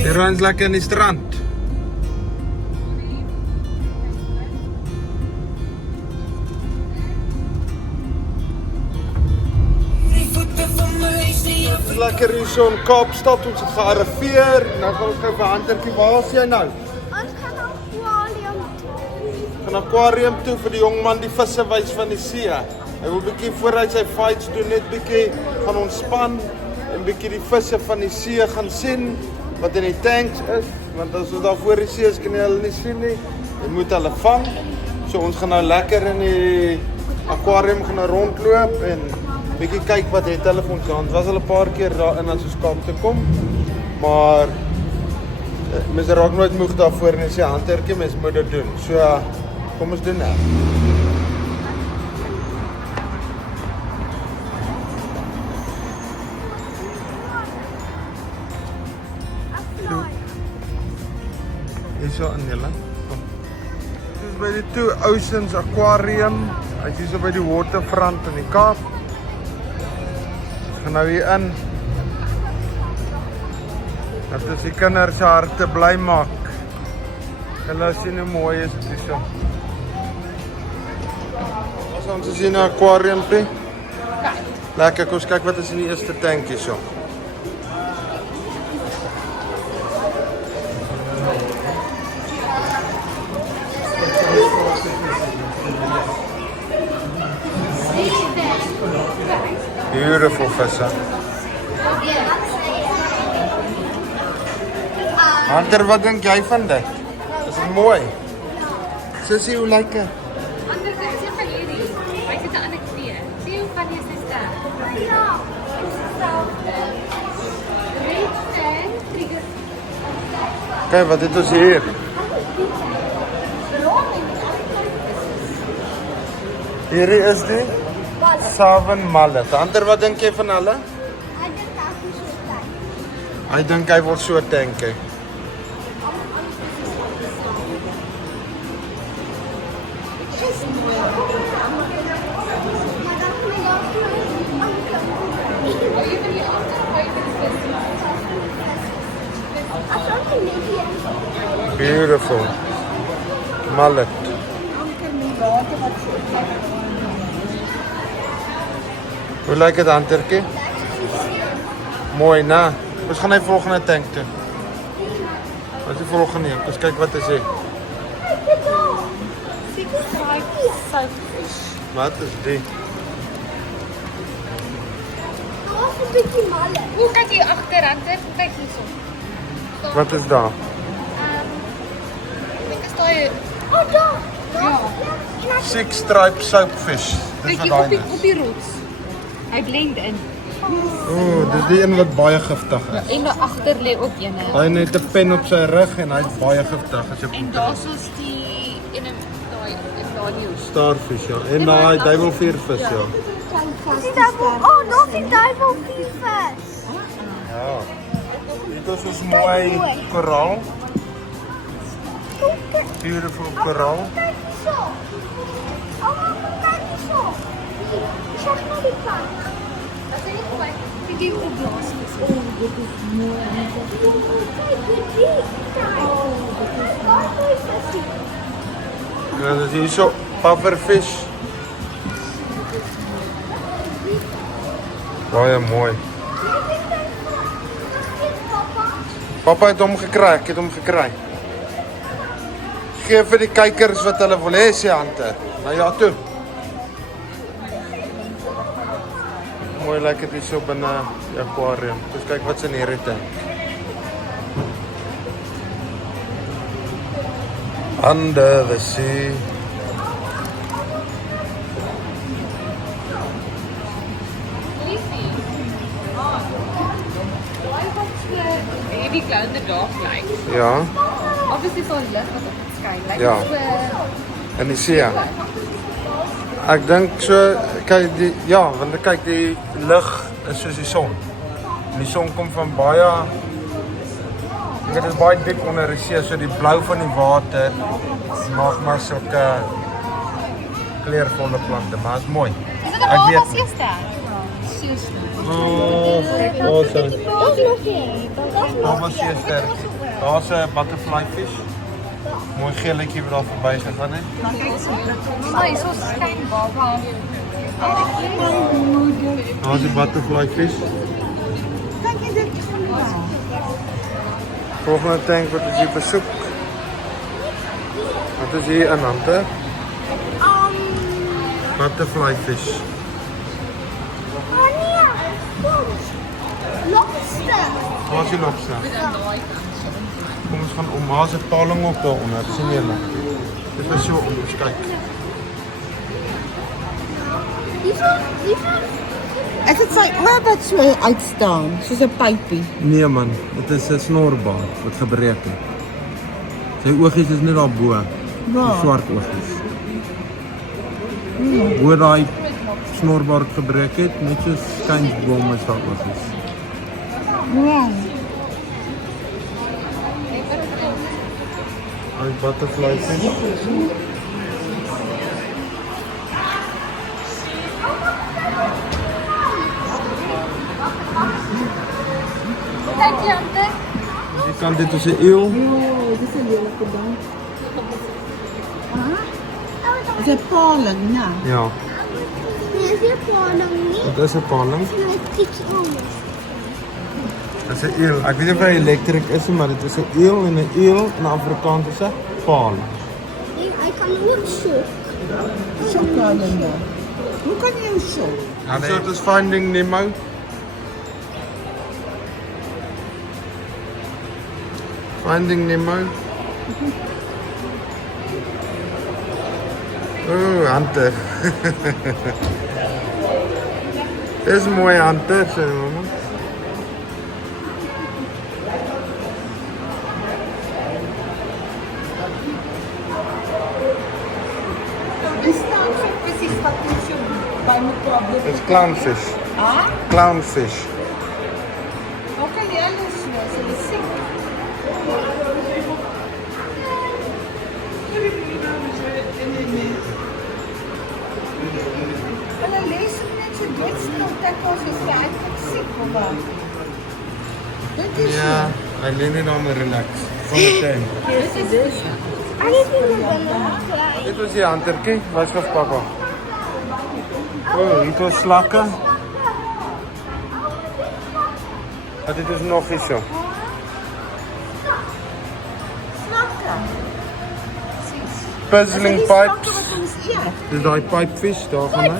Hier ry ons lekker in die strand. Dis lekker hier so in Kaapstad, ons het gearriveer. Nou gaan ons gou vir Huntertjie, waar is jy nou? Ons gaan na aquarium toe. Gaan aquarium toe vir die jong man die visse wys van die see. Hy wil bietjie vooruit sy fights doen, net bietjie gaan ontspan en bietjie die visse van die see gaan sien wat in die tanks is, want as ons daar voor die see is kan jy hulle nie sien nie. Jy moet hulle vang. So ons gaan nou lekker in die aquarium gaan nou rondloop en bietjie kyk wat het hulle vir ons. Ons was al 'n paar keer daarin as ons Kaap toe kom, maar mens raak nooit moeg daarvoor en sê Huntertjie, mens moet dit doen. So kom ons doen nou. Hier so in julle. Kom. Dit is by die Two Oceans Aquarium. Hy is hier so by die Waterfront in die Kaap. Ons gaan nou hier in. Dat is die kinders se harte bly maak. Hulle sien hoe mooi is dit hier so. Ons is hier in 'n aquarium toe. Lekker, kom ons kyk wat is in die eerste tank hier so. Beautiful visse. Hunter, wat dink jy van dit? Is dit mooi? Sissie, hoe lyk dit? Ander ding is van hierdie. Hy het 'n ander twee. Sien hoe kan jy sy ster? Ja, dis hetzelfde. Red stand, trigger. Kyk, wat het ons hier? Hierdie is die Saven Mallet. Hunter, wat dink jy van hulle? Hy dink daar is so tyd. Hy dink hy word so tankie. Beautiful. Mallet. Hoe lyk dit, Huntertjie? Mooi, né? Ons gaan na die volgende tank toe. Wat is die volgende een? Kom kyk wat is hier. Wat is die? Daar's 'n bietjie malle. Hoe kyk jy agter Hunter? Kyk hierso. Wat is daar? Ek dink is daai Oh, daar. ja. Six Stripe Soapfish. Dis Kyk wat jy daai op die is. rots. Hy blend in. Ooh, dis die een wat baie giftig is. En daar agter lê ook eene. Hy het 'n pen op sy rug en hy's baie giftig as jy En hom daar's ons die en daai en daai hoes. Starfish, ja. En daai duiwelviervis, ja. Die duivel. Oh, daar's die duivelvis. Ja. Dit is ons mooi koraal. Beautiful koraal. Kyk hierso. Ouma, kyk hierso. Kyk na die kant. Dat is nie baie die opblaas is. Kyk dit hier. Daar is dit. Ja, dis hier so pufferfish. Baie mooi. Papa het hom gekry, ek het hom gekry. Geef vir die kykers wat hulle wil hê, sê Hunter. Nou ja toe. Mooi lyk dit hier so binne die aquarium. Kom kyk wat's in hierdie tank. Under the sea. Die cloud in the dark light. Ja, Obviously so lig wat op dit skyn. Like Ja. so in die see. Ek dink so, kyk die ja, want kyk die lig is soos die son. En die son kom van baie dit is baie dik onder die see, so die blou van die water maak maar sulke kleurvolle plante, maar is mooi. Is dit 'n Ek baba weet se nie. eerste? Soos Oh, awesome. Dat is nog een. Dat was je sterkje. Dat was een butterfly fish. Mooi gilletje wat al voorbij is gegaan, hè? Mama, is ons skynbaba. Dat was een butterfly fish. Volgende tank wat is hier bezoek. Wat is hier aan hand, hè? Butterfly fish. Lobster. Waar is die lobster? Kom eens gaan om. Waar is het paling ook daaronder? Sien julle? Dis net so om, eens kyk. Ek het sy oor wat so uitstaan, soos 'n pypie. Nee man, dit is 'n snorbaard wat gebreek het. Sy oogies is net daar bo. Die swart oogies. Hoe daai snorbaard gebreek het, net so skynsbom is daar oogies. Wow. Hy butterfly fish. Kyk Jante. Die kant dit is 'n eel. Oh, dis 'n lelike ding. Is 'n paling, ja. Ja, Nee, is nie paling nie. dit is 'n paling. Dit is iets anders. Dit is 'n eel. Ek weet nie of hy elektrik is nie, maar dit is 'n eel en 'n eel in Afrikaans is 'n paling. Nee, hy kan ook soek. Sjokolade. Hoe kan jy so? Ja, so dit is Finding Nemo. Finding Nemo. Oh, Hunter. Dis mooi Hunter, sê mamma. Dis staan so presies wat jy so by my probleem. Dis clownfish. Ah? Clownfish. Hoe kan jy alles so as jy sien? Hulle lees net so doodskil dat ons is eintlik siek of wat? Dit is Ja, hy lê net daar maar relax. Van die tuin. Hy het nie meer binne. Dit was die Huntertjie. Wat skaf papa? Oh, hier is slakke. Dit is nog iets zo. Puzzling pipes. Dis daai pipefish daar van my.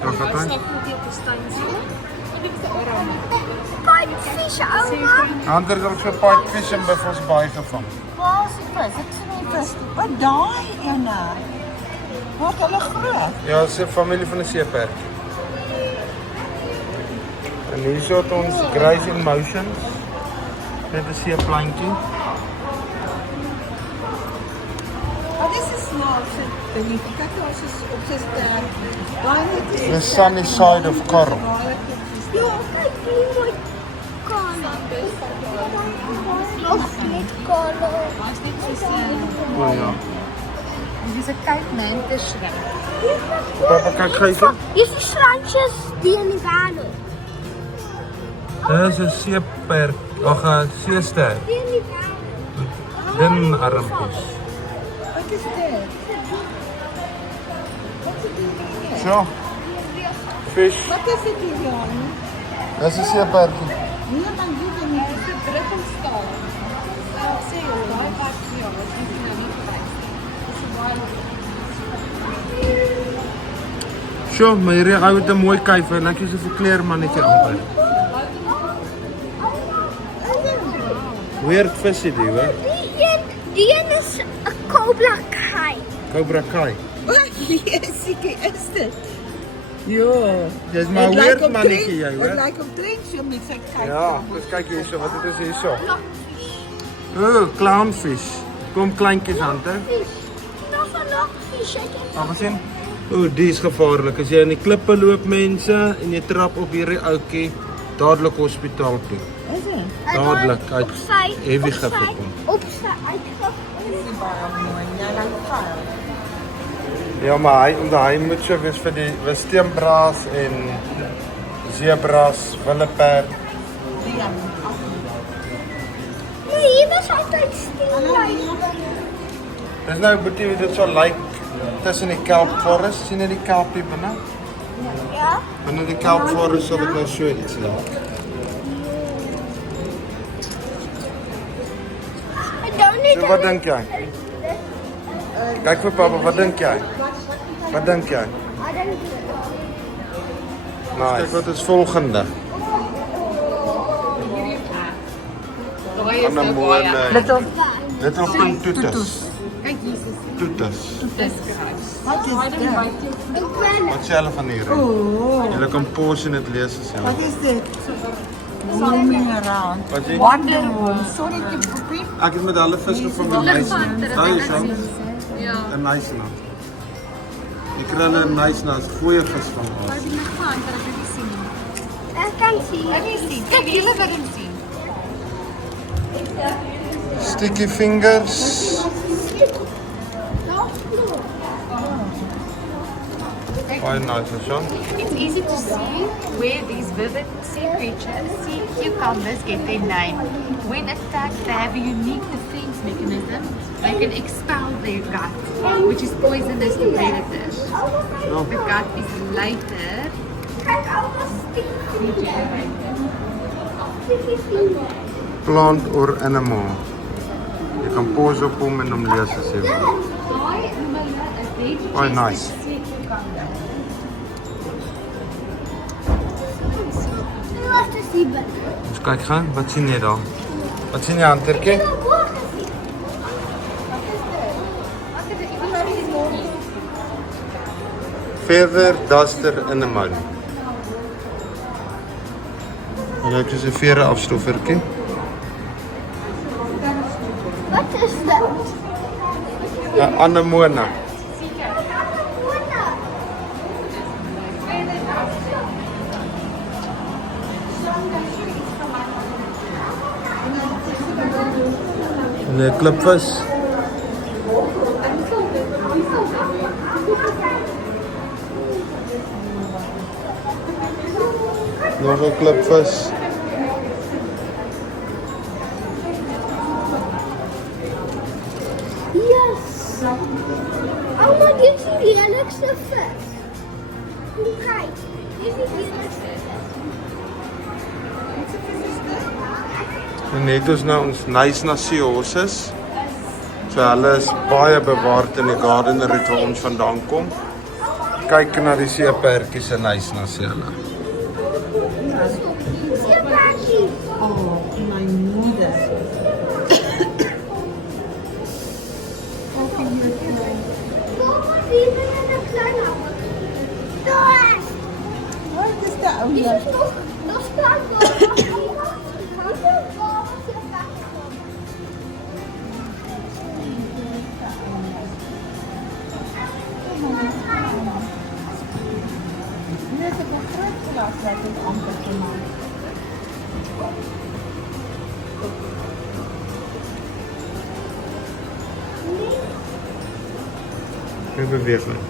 Daar gaan hy. Pipefish, ouma. Ander het ook so pipefish in Buffels Bay gevang. Waar is die vis? Ek sien nie vis. Wat daai ene? Word hulle groot? Ja, dis 'n familie van 'n seeperd. En hier so het ons Grace in Motions. Net 'n seeplantjie. Wat is die snaakse ding? Kyk hoe ons is op sy ster. Daai net is The sunny side of coral. Ja, kyk hoe mooi kaal. Nog net kaal. Ons net so O ja. dis 'n Cape Mantis shrimp. Papa kyk gou. Hier is die strandjes die in die wêreld. Dis 'n seeperd, ag 'n seester. Die in die wêreld. Dun armpies. Wat is dit? So. Fish. Wat is dit hier, Jan? Dis 'n seeperdjie. Nee, man, dit is nie. Dis 'n druppelstaal. Sê jy daai pas ja, wat is nou nie gebruik. Dis 'n baie So, maar hierdie ou het 'n mooi kuif en ek is 'n verkleer mannetjie amper. Weird visie die, hoor. Die een is 'n cobra kai. Cobra Kai. Wat? Jesusie, is dit? Ja. Dis maar 'n weird mannetjie jy, Dit hoor. lyk op trend so met sy kyk. Ja, dus kyk hierso, wat dit is hierso. Oh, clownfish. Kom kleintjies aan, hè. Nog 'n lokvis. Gaan sien. O, die is gevaarlik. As jy in die klippe loop mense en jy trap op hierdie ouetjie, dadelik hospitaal toe. Is dit? Dadelik uit Op sy heavy op gif sy- opkom. Op sy uitgif. Dis baie mooi. Ja, dan val. Ja, maar hy moet so wees vir die steenbraas en zebras, willeperd. Nee, hier was altijd steenlijn. Dis nou boetie, dit so lyk tussen die kelp forest. Sien jy die kelp hier binne? Ja? Binne die kelp forest sal dit nou so iets lyk. Ik doe niet So wat dink jy? Kyk vir papa, wat dink jy? Wat dink jy? Nice. Kyk wat is volgende. Anemone. Little pink toetes. Kijk, Jesus. Toetes. Dis graag. Wat is dit? Wat sê hulle van hier? Julle kan pause en dit lees as jy. Wat is dit? Roaming around. Wat jy? Wonder Woman. Sorry to repeat. Ek het met hulle vis gevang met Olifante, muis. dat Daai ek is kan hom. sien. Ja. 'n muisnaam. Ek kry hulle 'n muisnaam, goeie vis van Maar ons. die elefant, dat ek dit nie sien. Ik kan zien. Ek nie sien. Kyk, julle wat hom sien. Sticky fingers. Baie nice, Sean. It's easy to see where these vivid sea creatures, sea cucumbers, get their name. When attacked, they have a unique defense mechanism. They can expel their gut, which is poisonous to predators. The gut is later Kijk, allemaal regenerated. sticky. Plant or animal. Jy kan pause op hom en hom lees as jy wil. Daai noem hulle 'n vegetative Oh, nice. sea cucumber. Nu was de sieben. Ons kyk gaan, wat sien jy daar? Wat sien jy Hantertjie? Feather duster animal. En ek is 'n vere afstoffertjie. Wat is dat? 'n Anemone. En 'n klipvis. Nog 'n klipvis. Yes. Allemaal dit is die heerlijkste vis. Kijk, dit is die heerlijkste vis. En net ons nou ons Knysna seehorses. So hulle is baie bewaard in die garden route waar ons vandaan kom. Kyk na die seepertjies en Knysna sê hulle. Zeepaardje. Oh, my moeder. Mama, die is in de kleine. Daar. Wat is dat? Oh, Die ja. is nog staat voor. Hier is het een groot glas dat het amper gemaakt. Hy beweeg nie.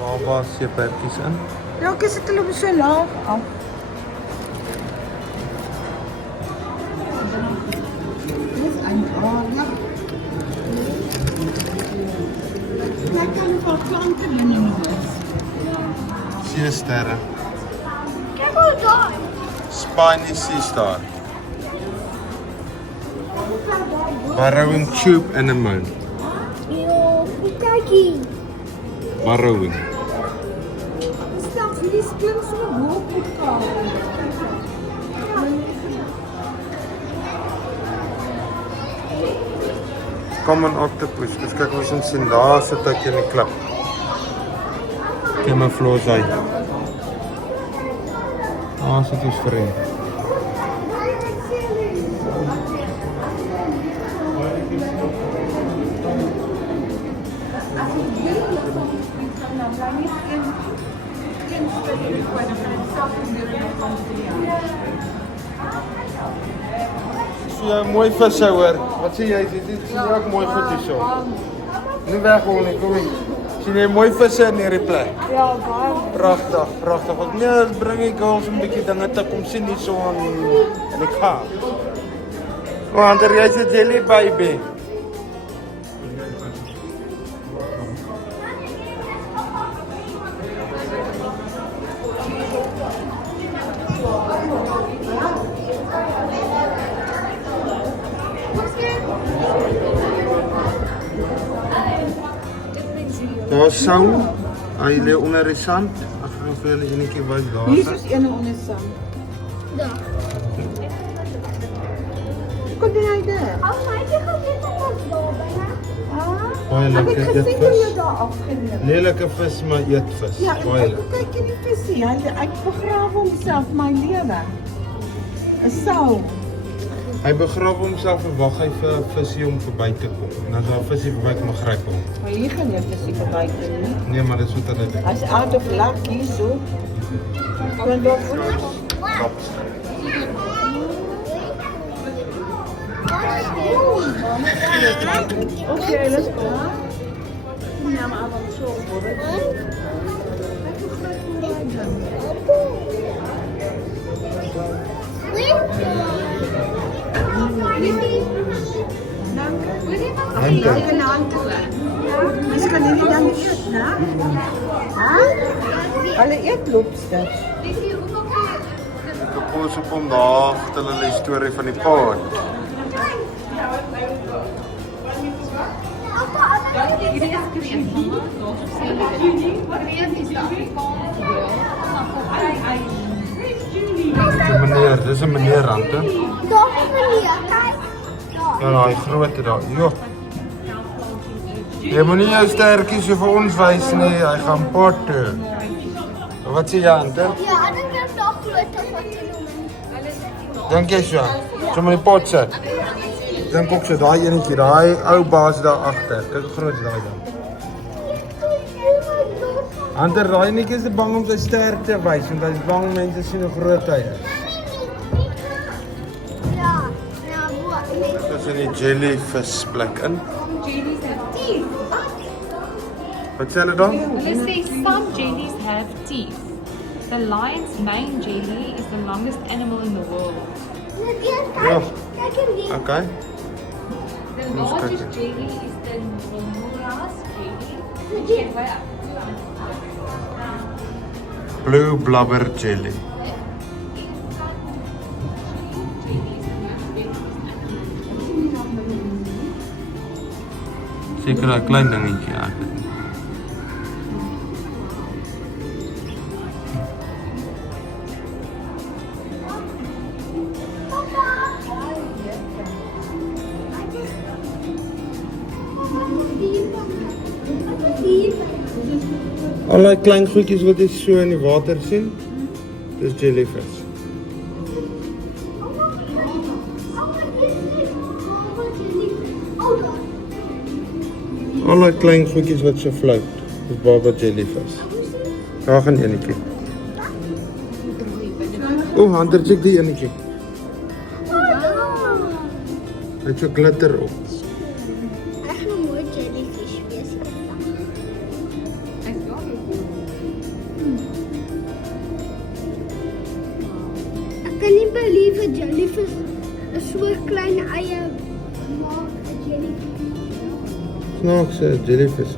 Waar was seepertjies in? Ja, ek sit hulle so laag af. Dis aardig. Kyk dan of al plante binne is. Seesterre. Kijk hoe daar. Spiny sea star. Burrowing tube animal. Yo, kijk hier. Burrowing. Stel, die klim so hoog op mekaar. Common octopus. Dus kyk ons sien daar sit ek in die klip. Camouflage hy. Daar sit ons vriend. vir jou mooi visse hoor. Wat sê jy? Sien jy ook mooi goed hierso? Nie weghol nie, kom hier. Sien jy mooi visse in hierdie plek? Ja, baie. Pragtig, pragtig. Ek nee, ons bring die girls 'n bietjie dinge te kom sien hierso in die Kaap. Want er is 'n jelly baby. Daar sou hy lê onder die sand. Ek gaan vir julle enetjie wys daar. Hier is een onder sand. Daar. Kom jy uit daar? Al my jy gaan net op daar byna. Baie Ek lekker het gesê jy eetvis. daar afgeneem. Lelike vis maar eetvis. Ja, Baie ek lekker. kyk in die visie. Hy begrawe homself my lewe. 'n Sou. Hy begrawe homself en wag hy vir 'n visie om verby te kom. En as daar 'n visie verby kom, gryp hom. Maar hier gaan jy visie verby kom nie. Nee, maar dis wat hulle doen. Hy's out of luck hier so. Kan daar voel. Okay, let's go. Ja, maar wat so word. Mens kan hierdie dan eet, né? Hulle eet lobster. Ek pos op hom daar, vertel hulle die storie van die paard. Hierdie is kreef. Kreef is die Afrikaanse woord. Dis 'n meneer Rante. Daar meneer, kyk. Daar. Ja, daai grootte daar. Jo. Jy moenie jou stertjies so vir ons wys nie. Hy gaan pot toe. Wat sê jy, Rante? Ja, ek dink daar groter wat jy noem. Dink jy so? So met die pot sit. Dink ook so daai enetjie, daai ou baas daar agter. Kyk hoe groot is daai ding. Ander daai enetjie is bang om sy sterk te wys want hy's bang mense sien hoe groot hy is. Ja, ja, bo. Dis in die jellyfish plek in. Jellies have teeth. Wat sê hulle dan? Hulle sê some jellies have teeth. The lion's mane jelly is the longest animal in the world. Net een Ja. kyk. Kyk in die. Okay. The Ons kyk largest hier. jelly is the Nomuras jelly. Blue blubber jelly. Seker 'n klein dingetjie aan. Al die klein goedjies wat jy so in die water sien, dis jellyfish. Al die klein goedjies wat so float, dis baba jellyfish. Daar gaan enetjie. O, Hunter, check die enetjie. Hy het so glitter op. Ek gaan mooi jellyfish wees. Ek kan nie believe 'n jellyfish is so klein eie maak 'n jellyfish. Snaakse jellyfish.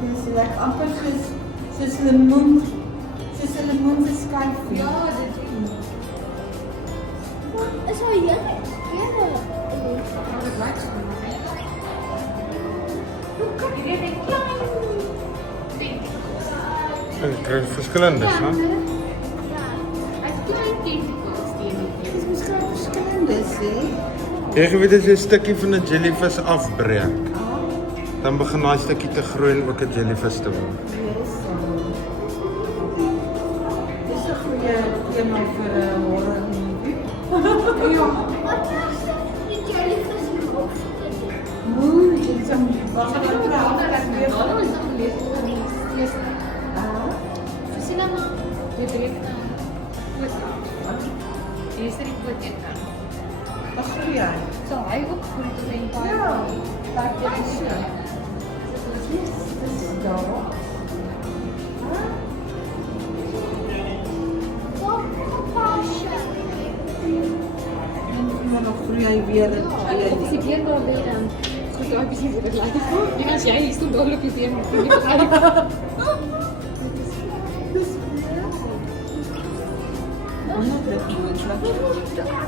Dis like amper soos lemoen. Soos 'n lemoen geskuif. Ja, Is al hele skere. Ek kry verskillendes, hè? Hy het klein tentakels. sê. Jy weet as jy 'n stukkie van 'n jellyvis afbreek, dan begin daai stukkie te groei en ook 'n jellyvis te word. Dis 'n goeie tema vir 'n horror movie. Wat is dit? Die jellyfish in die hoofd. Mooi, dit is 'n wag net weer. Daarom is dan gelees oor die eerste. Sien dan maar, jy breek dan poot. Hier is die poot in dan. Wat groei hy? So hy ook groei tot en baie. Ja, dit is so. Dis daar. Wat 'n passion. En dan nog groei hy weer en Dit is die been waar weer dan. Goed, daai is nie so dit lyk. En as jy hier stond dadelik die been moet nie begin.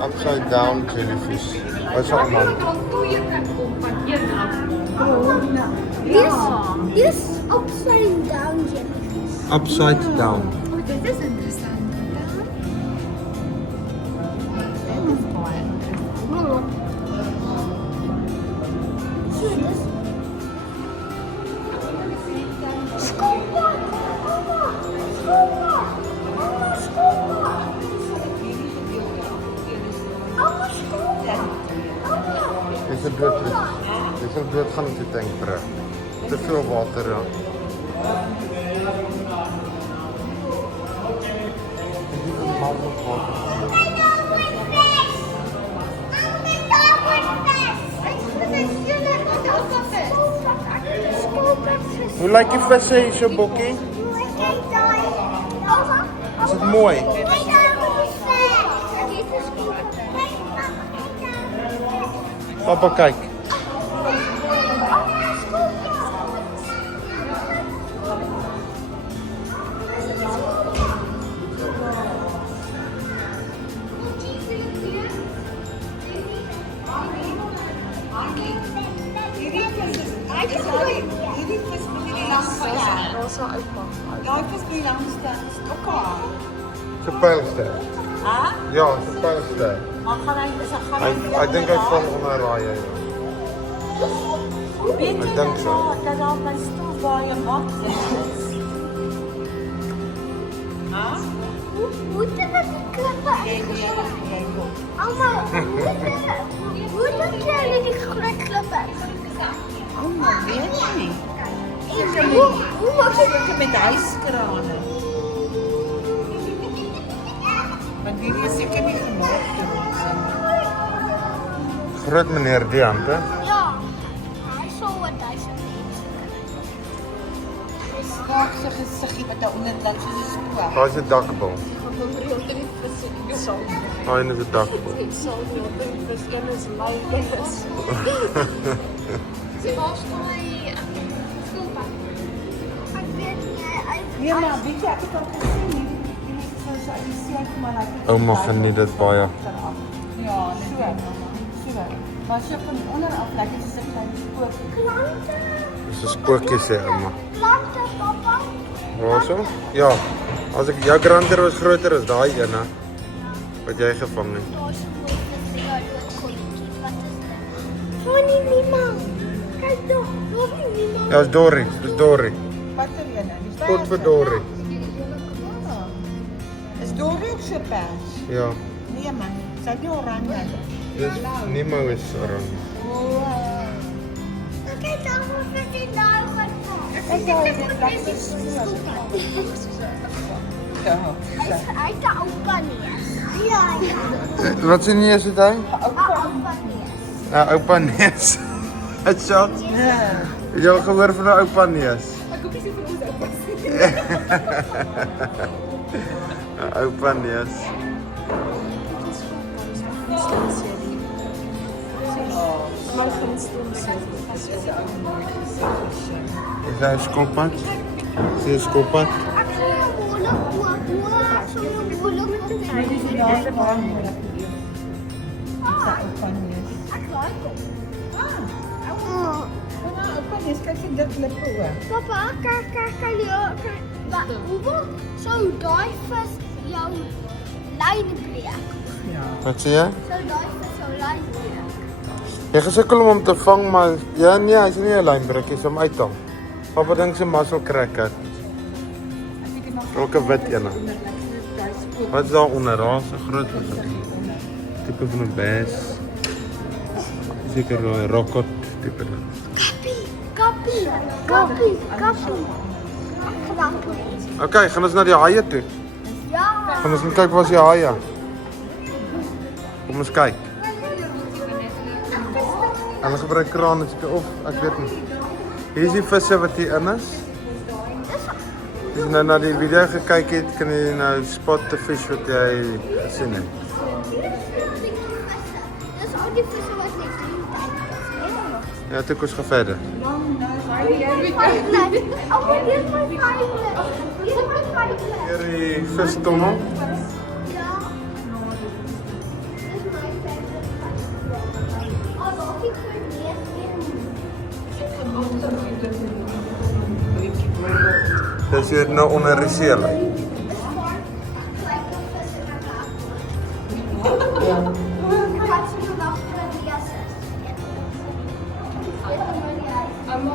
Upside down jellyfish. Wat is dat man? Van twee kan kom van een af. Dis upside down jellyfish. Upside down. Oh, dit is interessant. So dis skilpad. Dis 'n dood. Dis 'n dood gaan te tank bring. Te veel water dan. Hoe lyk die visse hier so bokkie? Is dit mooi? Papa kyk. Hierdie vis moet hierdie lang staan. Daar's 'n oupa. Daai vis moet lang staan. Okay. Dis 'n pylster. Ha? Ja, dis 'n pylster. Maar gaan hy is 'n gaan. Ek dink hy val onder raai. Weet Ek jy dink so. dat daar by stoel baie maklik is? Ha? Hoe het dit die klippe Nee, kom. Alma, hoe het jy die groot klippe? Ouma, weet jy nie? Hoe maak jy Seker met huiskrane. Want hierdie is seker nie gemaak vir ons nie. Groot meneer Diant, hè? Ja, hy sal wat hy sê. Skaak sy gesiggie wat daaronder lyk soos 'n spoor. Daar's 'n dakbal. Daai is 'n dakbal. Sy was my skilpad. Ek weet nie, Nee, maar weet jy, ek het al gesien hierdie is so uit die see uit, maar hy het Ouma geniet dit baie. Ja, net so. Maar as jy van onder af lyk dit soos 'n klein spook. plante, Dis 'n spookie sê ouma. plante, papa. Waarso? Ja. As ek jou granter was groter as daai ene wat jy gevang het. Daar's 'n mooi vis daar dood kolletjie. Wat is dit? Funny niemand. Kyk daar, daar's nie niemand. Ja, dis Dory, dis Dory. Wat er ene? Dis Tot vir Dory. Is Dory ook so pers? Ja. Nee man, sy het nie oranje. Dis Nemo is oranje. Kyk daar, hoe vis dit daar gaan. Ek dink dit lyk so Ja, Hy het 'n oupa nie. Ja. Wat sien jy is dit hy? 'n oupa nie. 'n Oupa neus. Dit sal. ja. Het jy al gehoor van 'n oupa neus? Ek hoop jy sê vir ons oupas. 'n Oupa neus. Maar van stom sê. Is hy 'n skilpad? Sien jy 'n skilpad? Ek sien 'n molle oop. So 'n molle oop. Dis 'n baie mooi. Sy oupa neus. Ek like hom. Oupa neus, kyk sy dik lippe hoor. Papa, kyk hier. Hoe sou daai vis jou lyn breek? Ja. Wat sê jy? Sou daai vis jou Jy gesukkel om hom te vang, maar ja nee, hy's nie 'n lijmbreek, hy's om uit te hang. Papa dink sy muscle cracker. Ook 'n wit ene. Wat is daar onder? Daar is 'n groot tipe van 'n bass. Seker 'n rocket tipe ding. Kappie. Okay, gaan ons na die haie toe. Ja. Gaan ons net kyk waar is die haie. Kom ons kyk. Hulle gebruik kraan of ek weet nie. Hier is die visse wat hier in is. As jy nou na die video gekyk het, kan jy nou spot the fish wat jy gesien het. Dis al die visse wat net in die tuin is. Ja, toe kos gaan verder. Hier die vistonnel. Dis hier nou onder die see.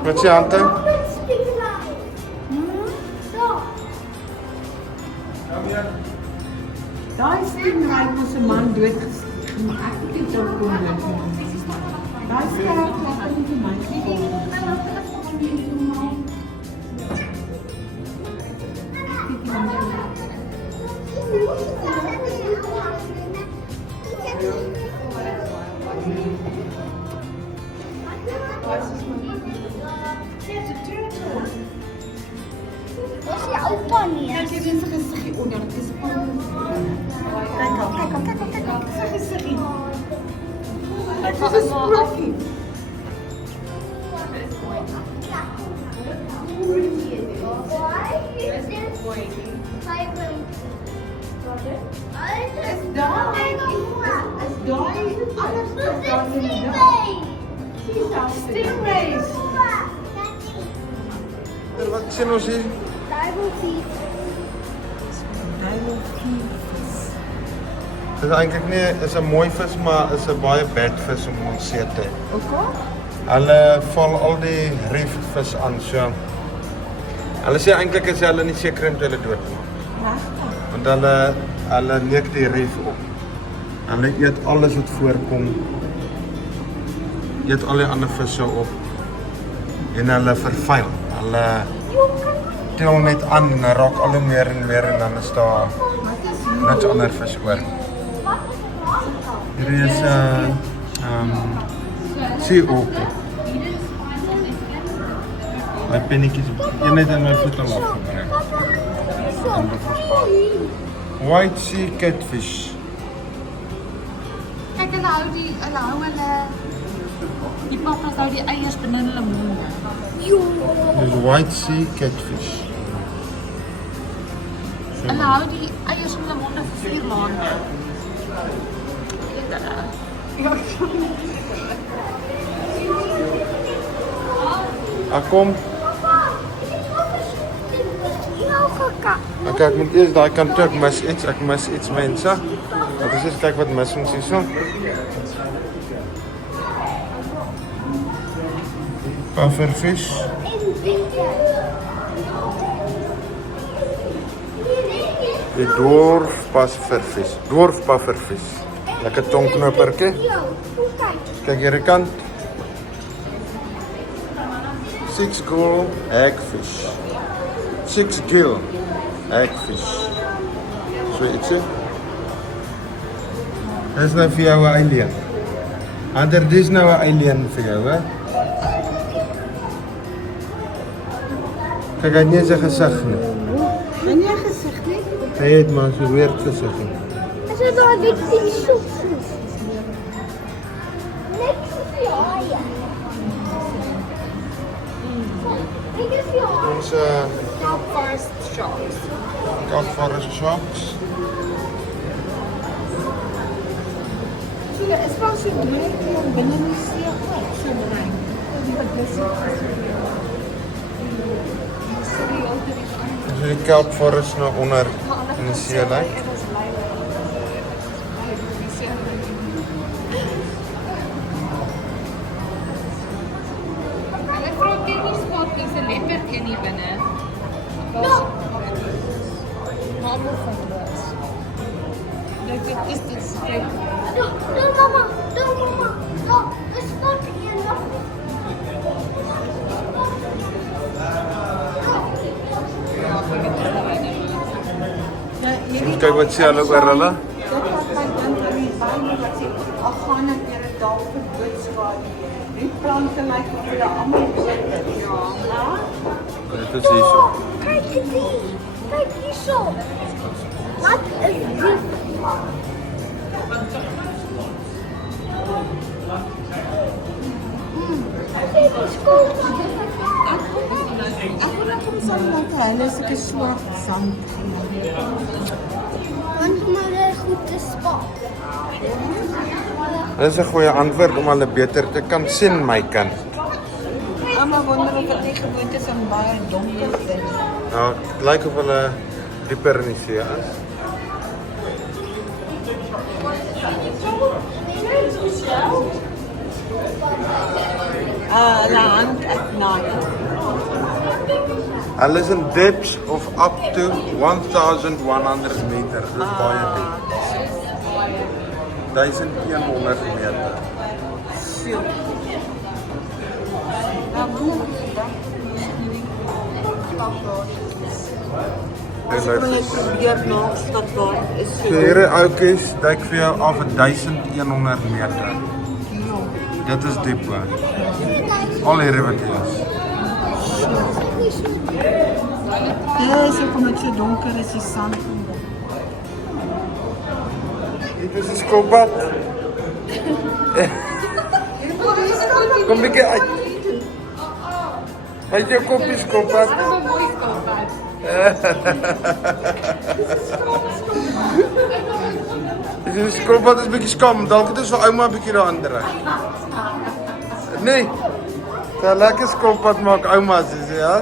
Wat sê Ante? Daai stingray was 'n man doodgesteek, maar ek het dit ook kon doen. Daai sterk was in die man Dis die oupa nie. Kyk, jy het sy gesiggie onder. Dit is kyk al, sy gesiggie. Dit is 'n sprokkie. Stingrays. Wat sien ons hier? Dit is eintlik nie is 'n mooi vis, maar is 'n baie bad vis om ons see te hê. Okay. Hulle val al die reefvis aan, so. Hulle sê eintlik is hulle nie seker om hulle doodmaak. Regtig? Want hulle neek die reef op. Hulle eet alles wat voorkom. Eet al die ander visse op. En hulle vervuil. Hulle tel net aan en raak al hoe meer en meer en dan is daar niks ander vis oor. Hier is seeoker. My pennetjies, een het in my voet al afgebreek. En dit was baar. White sea catfish. Kyk, hulle hou die papas hou die eiers binne hulle monde. Dis white sea catfish. Hulle hou die eiers in hulle monde vir 4 maande. Weet hulle. Kom. Okay, ek moet eers daai kant toe, ek mis iets mense. Ek moet eers kyk wat mis ons hierso. Pufferfish. Die dwarf pufferfish. Lekker tongknopertjie. Kyk hier die kant. 6-gill hagfish. 6-gill hagfish. So ietsie. Dis nou vir jou 'n alien. Ander dis nou 'n alien vir jou, hè? Kyk, hy het nie sy gesig nie. En jy gesig nie? Hy het maar so weird gesig nie. As jy daar net die soep soes. Net soos die haie. Dit is die haie. Ons Dark forest sharks. dark forest sharks. So dit is wel so breed om binne in die see uit so brein. Die wat besig So die kelp forest nou onder in die see lyk. Maar allemaal van dat. Dit is dit stuk. No, mama. No, mama. No, the spot here. No. Kyk wat sê hulle oor hulle. Dit wat my dink aan die Bybel wat sê, "Ag gaan ek deur 'n dal van doodskade. Die plante lyk of hulle almal dood is." Ja. Dit is hierso. Kijk die. Kijk hierso. Wat is dit? Dit is cool. Ek wil net kom sê dat hulle sulke swart sand gee. Want maar een goede spot. Dit is 'n goeie antwoord om hulle beter te kan sien, my kind. Almal wonder of dit nie gewoond is om baie donker te wees. Nou, dit lyk of hulle dieper in die see is. Hulle hand at night. Hulle is in depths of up to 1100 meter. Dit is baie diep. 1100 meter. So. As ek net probeer nageslag waar is So hierdie ouetjies duik vir jou af 1100 meter. Dit is diep hoor. Al hierdie wat hier is. Dis hoekom dit so donker is, die sand. Dit is 'n skilpad. Kom bietjie uit. Hy jou kopie skilpad. Dit is 'n mooi skilpad. Die skilpad is bietjie skam. Dalk het ons vir ouma 'n bietjie daar ander. Nee. Daar lekker skilpad maak ouma se, ja.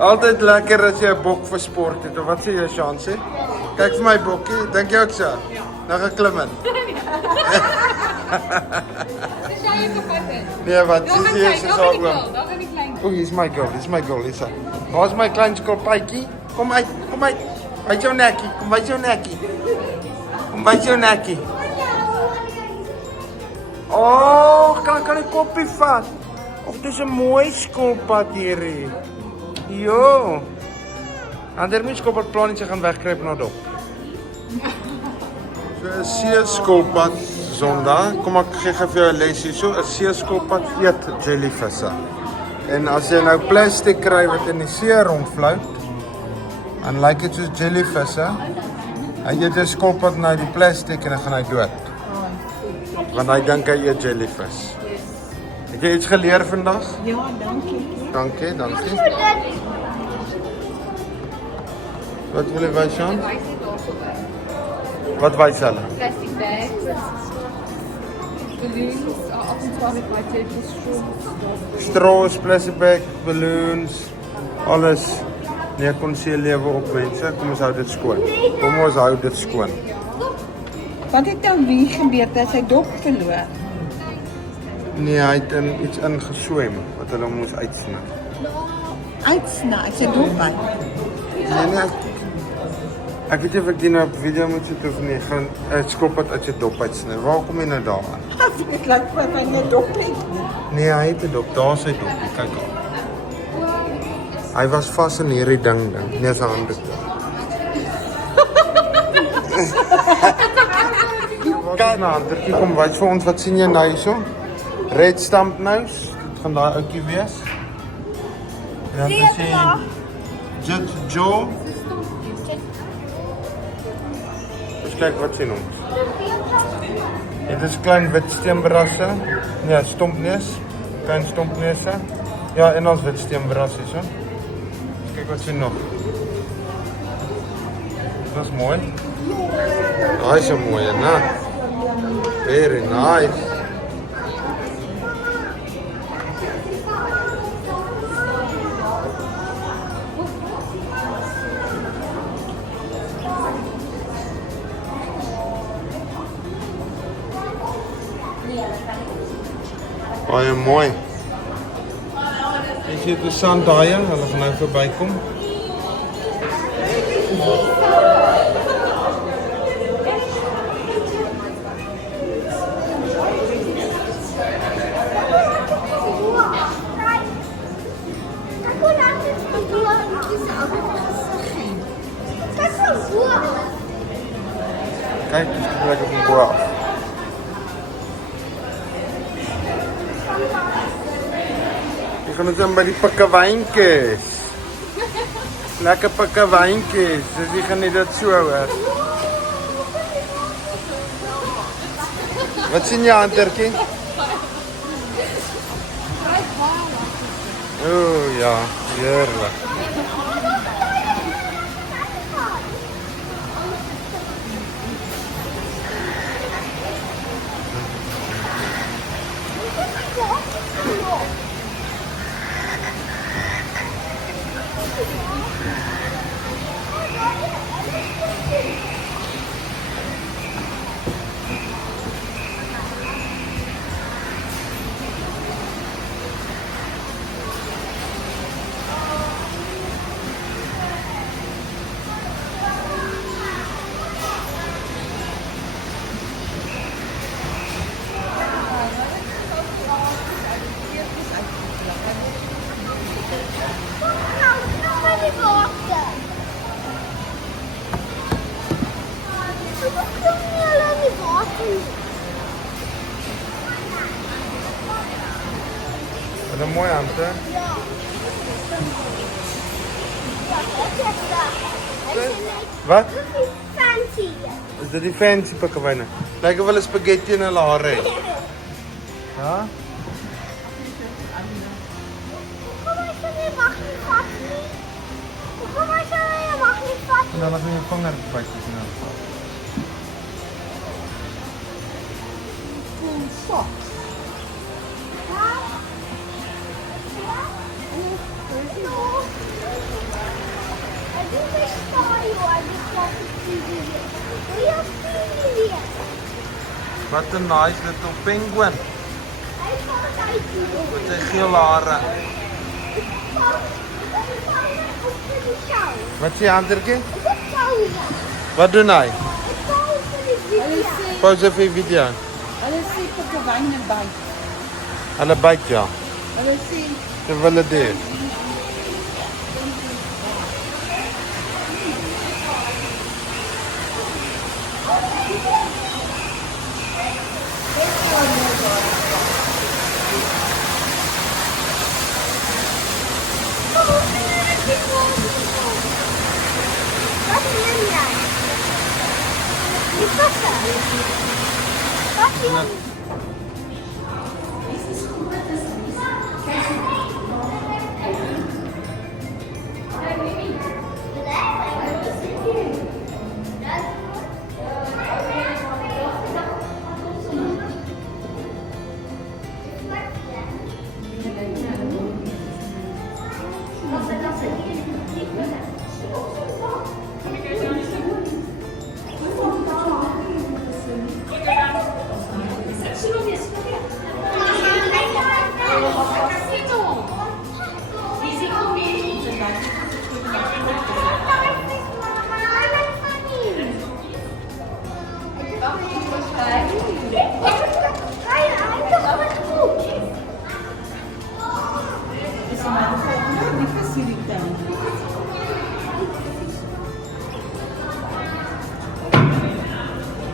Altyd lekker as jy 'n bok vir sport het. Of wat sê jy, Shansie? Kyk vir my bokkie. Dink jy ook so? Nou geklim het. Dis jy ook op dit. Nee, wat sê jy is al oom? Daar gaan die klein. O, hier's my girl. Dis my girl, Lisa. Waar's my klein skilpadjie? Kom uit. Kom uit. Byt jou nekkie. Kom byt jou nekkie. Kom byt jou nekkie. Oh, kan ek koppie vat? Of dis 'n mooi skilpad hierdie. Jo. Ander mens skilpad plan net gaan wegkruip na dop. So 'n seeskilpad Sondag. Kom ek gee vir jou 'n les hierso. 'n Seeskilpad eet jellyvisse. En as jy nou plastiek kry wat in die see rondvlout, dan lyk dit soos jellyvisse. Hy eet 'n skilpad nou die plastiek en dan gaan hy dood. Want hy dink hy eet jellyvis. Het jy iets geleer vandag? Ja, dankie. Dankie, dankie. Wat wil jy wys aan? Wys dit daarso. Wat wys hulle? Plastic bags. Balloons, 28 budget, straws. Straws, plastic bag, balloons, alles. Nee, kon se lewe op mense. Kom ons hou dit skoon. Kom ons hou dit skoon. Wat het nou wie gebeur as hy dop verloor? Nee, hy het in iets ingeswem wat hulle moes uitsny. Uitsny, sy dop uit. Nee, ek weet nie of ek dit nou op video moet sit of nie. Gaan 'n skilpad uit sy dop uitsny. Waar kom jy nou daaraan? Dit lyk vir my nie dop nie. Nee, hy het 'n dop. Daar is sy dop. Kyk al. Hy was vas in hierdie ding. Nee, sy hande. Kyk na handertjie, kom wys vir ons wat sien jy nou hierso? Red stamp nose. Dit gaan daai ouetjie wees. En dan sê jy Jet Joe. Dus kyk wat sien ons. Dit is klein wit steenbrasse. Nee, stompneus. Klein stompneuse. Ja, en ons wit steenbrasse hierso. Kyk wat sien nog. Dit is mooi. Daai is 'n mooi, né? Very nice. Baie mooi. Jy sien die sandhaie, hulle gaan nou verbykom. Kyk, dis lekker van bo af. Jy gaan ons dan by die pikkewyntjies. Lekker pikkewyntjies. Dus jy gaan nie dit so hoor. Wat sien jy, Antertjie? Oh ja, heerlik. Wat een mooi Ante. Wat? Fancy. Is dit die fancy pikkewyne? Lyk of hulle spaghetti in hulle hare het. Ja? En dan mag jy jou vinger byt in hulle vat. Wat een nice little penguin. Met sy geel hare. Wat sê Antertjie? Wat doen hy? Pauze vir die video. Hulle sê pikkewyne byt. Hulle byt ja. Hulle sê Terwyl hulle dit. Wat neem jij? Die vissen. Wat neem jij?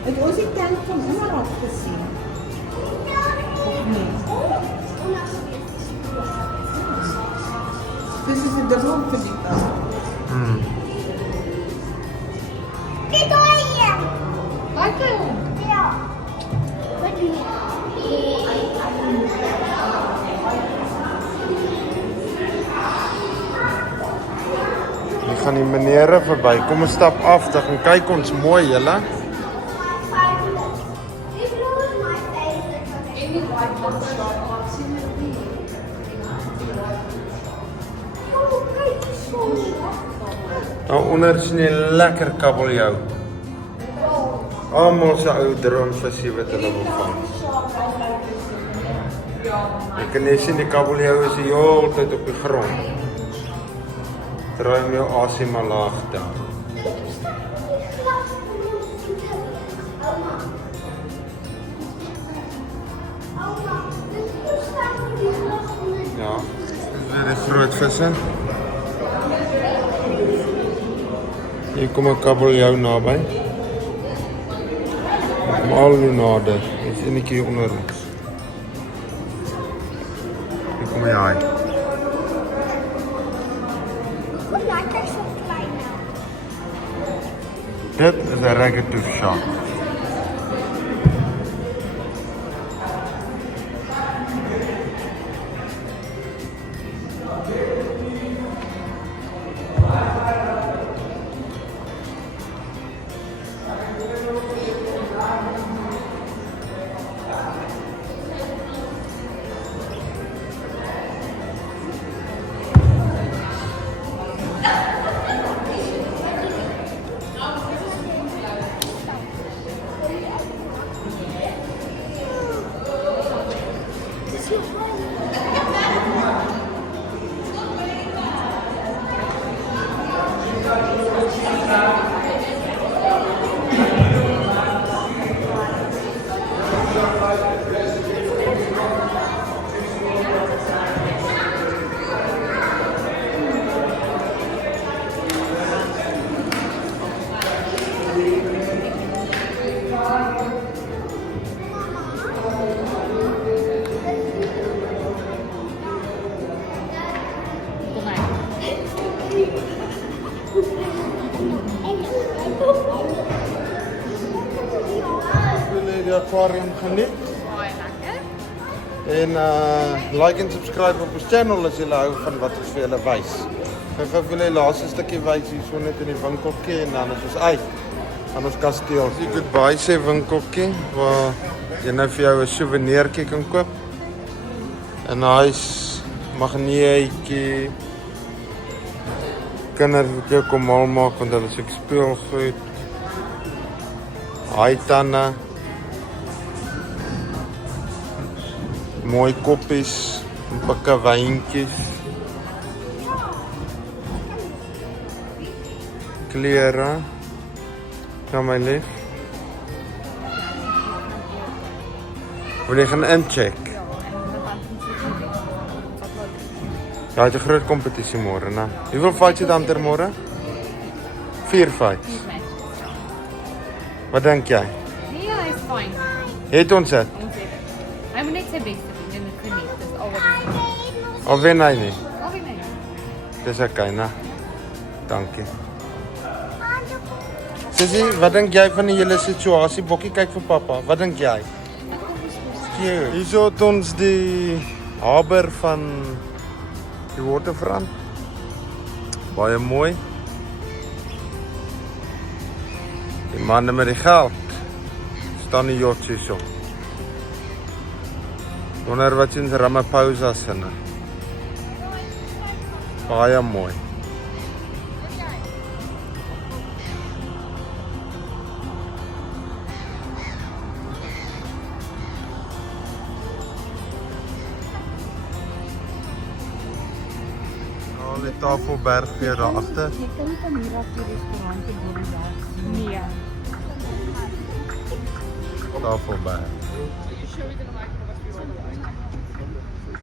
Het ons die tent van onder af gezien? Of niet? Dus is het dubbel voor die kant. Dit hoor je. Lekker. Ja. Wat doe je? Hier gaan die menere verby. Kom ons stap af, dan gaan kyk ons mooi julle. Nou onder sien jy lekker kabeljou. Almal se ou droomvisie wat hulle wil vang. Jy kan net sien die kabeljou is die hele tyd op die grond. Draai hom jou asem maar laag daar. Ja, dis weer die groot visse. Hier kom 'n kabeljou naby. Kom al hoe nader. Dis enetjie onder ons. Hier kom hy haai. Dit is 'n raggetooth shark. Jullie die aquarium geniet. Baie lekker. En like en subscribe op ons channel as julle hou van wat ons vir julle wys. Ek gaan vir julle die laaste stukkie wys hier so net in die winkeltjie en dan is ons uit aan ons kasteel. Die goodbye sê winkeltjie waar jy nou vir jou 'n souvenirtjie kan koop. 'n Nice magneetjie. Kinders wat jou kom mal maak want hulle is ek speelgoed. Haitande. Mooi koppies, 'n pakkie wyntjies. Klere. Ja my lief. Wil jy gaan incheck? Ja, het 'n groot kompetisie môre, né? Hoeveel fights het dan ter môre? 4 fights. Wat dink jy? Nee, hy's fyn. Het ons dit? Ons het. Hy moet net sy bes doen en dit geniet. Dis al wat hy doen. Of wen hy nie? Al wie nee. Dis okay, né? Dankie. Sissie, wat dink jy van die hele situasie? Bokkie, kyk vir pappa. Wat dink jy? Cute. Hierso het ons die haber van die waterfront. Baie mooi. Die manne met die geld staan die yachts hierso. Wonder wat sien Ramaphosa sinne. Baie mooi. Al die Tafelberg weer daar agter. Jy kan nie van hier af die restaurant te boer daar. Nee. Tafelberg. Show it in the microphone.